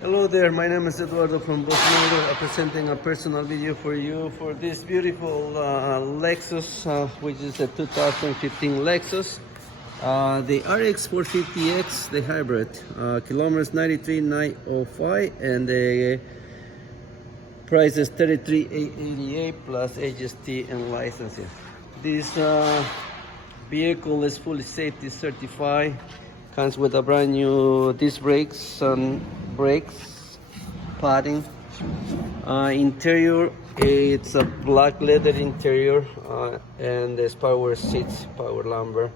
Hello there, my name is Eduardo from Vos Motors, presenting a personal video for you for this beautiful Lexus, which is a 2015 Lexus. The RX 450X, the hybrid, kilometers 93,905, and the price is 33,888 plus HST and licensing. This vehicle is fully safety certified, comes with a brand new disc brakes and brakes, padding. Interior, it's a black leather interior, and there's power seats, power lumbar,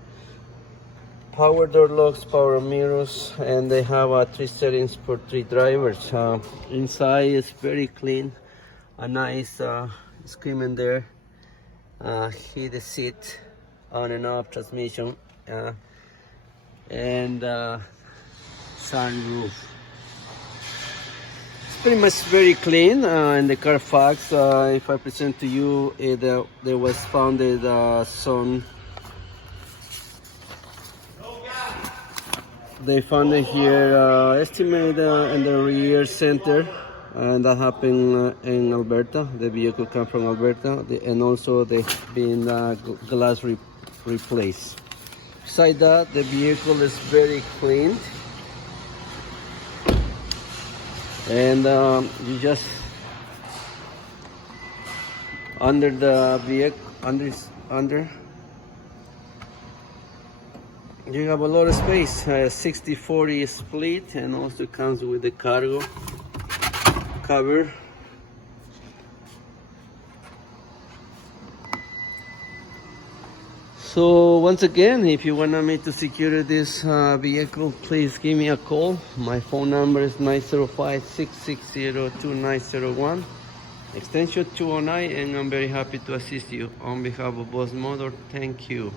power door locks, power mirrors, and they have 3 settings for 3 drivers. Inside is very clean, a nice screen in there, heated seat, on and off transmission, and sunroof. It's pretty much very clean. In the Carfax, if I present to you, there was founded some. They found it here, estimated in the rear center, and that happened in Alberta. The vehicle comes from Alberta, and also they've been glass replaced. Besides that, the vehicle is very clean, and you just under the vehicle, under. You have a lot of space, 60-40 split, and also comes with the cargo cover. So once again, if you want me to secure this vehicle, please give me a call. My phone number is 905-660-2901, extension 209, and I'm very happy to assist you. On behalf of Vos Motors, thank you.